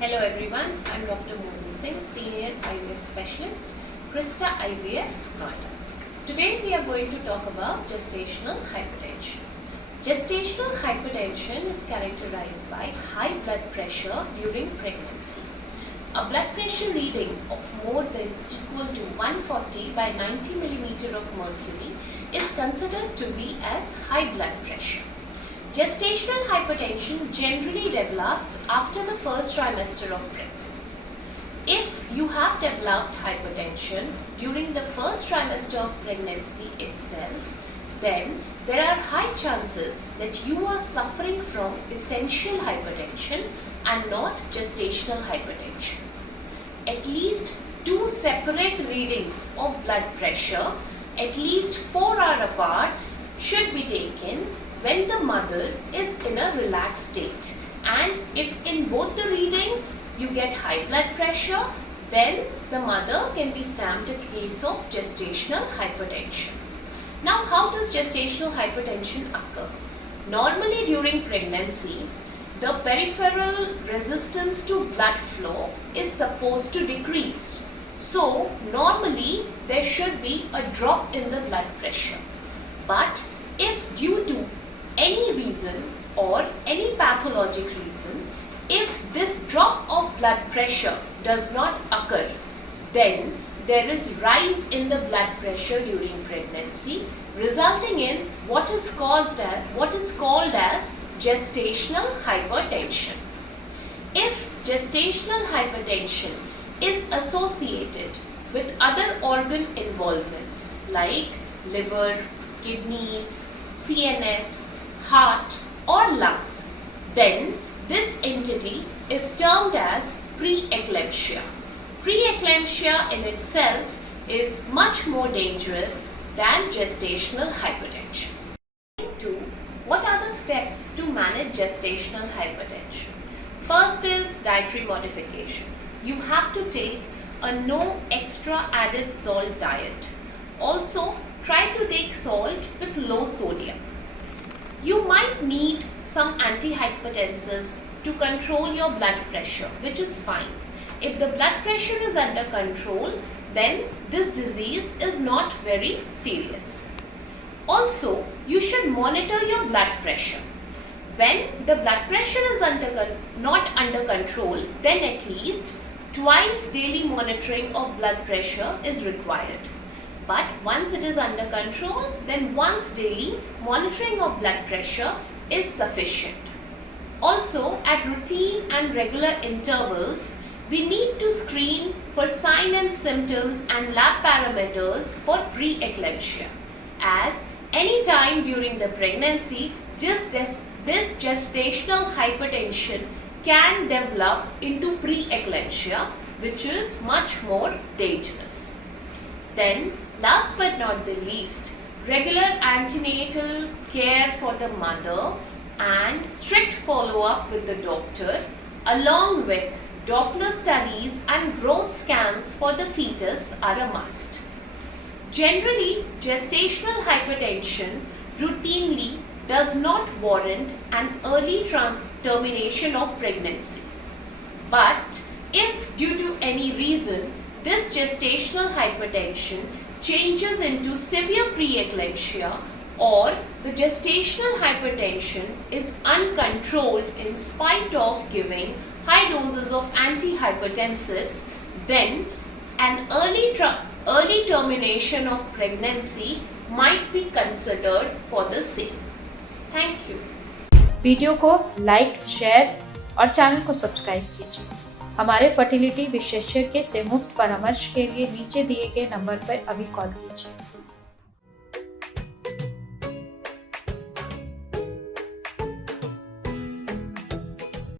Hello everyone, I'm Dr. Monu Singh, Senior IVF Specialist, Krista IVF, Noida. Today we are going to talk about gestational hypertension. Gestational hypertension is characterized by high blood pressure during pregnancy. A blood pressure reading of more than equal to 140 by 90 mm of mercury is considered to be as high blood pressure. Gestational hypertension generally develops after the first trimester of pregnancy. If you have developed hypertension during the first trimester of pregnancy itself, then there are high chances that you are suffering from essential hypertension and not gestational hypertension. At least 2 separate readings of blood pressure, at least 4 hours apart, should be taken when the mother is in a relaxed state, and if in both the readings you get high blood pressure, then the mother can be stamped a case of gestational hypertension. Now, how does gestational hypertension occur? Normally during pregnancy, the peripheral resistance to blood flow is supposed to decrease. So normally there should be a drop in the blood pressure. But if due to any reason or any pathologic reason, if this drop of blood pressure does not occur, then there is rise in the blood pressure during pregnancy, resulting in what is called as gestational hypertension. If gestational hypertension is associated with other organ involvements like liver, kidneys, CNS, heart or lungs, then this entity is termed as preeclampsia. Preeclampsia in itself is much more dangerous than gestational hypertension. What are the steps to manage gestational hypertension? First is dietary modifications. You have to take a no extra added salt diet. Also, try to take salt with low sodium. You might need some antihypertensives to control your blood pressure, which is fine. If the blood pressure is under control, then this disease is not very serious. Also, you should monitor your blood pressure. When the blood pressure is not under control, then at least twice daily monitoring of blood pressure is required. But once it is under control, then once daily monitoring of blood pressure is sufficient. Also, at routine and regular intervals, we need to screen for signs and symptoms and lab parameters for preeclampsia, as any time during the pregnancy, this gestational hypertension can develop into preeclampsia, which is much more dangerous. Then, last but not the least, regular antenatal care for the mother and strict follow-up with the doctor, along with Doppler studies and growth scans for the fetus are a must. Generally, gestational hypertension routinely does not warrant an early termination of pregnancy. But if due to any reason this gestational hypertension changes into severe preeclampsia, or the gestational hypertension is uncontrolled in spite of giving high doses of antihypertensives, then an early termination of pregnancy might be considered for the same. Thank you. Video को like, share और channel को subscribe कीजिए। हमारे fertility विशेषज्ञ से मुफ्त परामर्श के लिए नीचे दिए गए नंबर पर अभी कॉल कीजिए।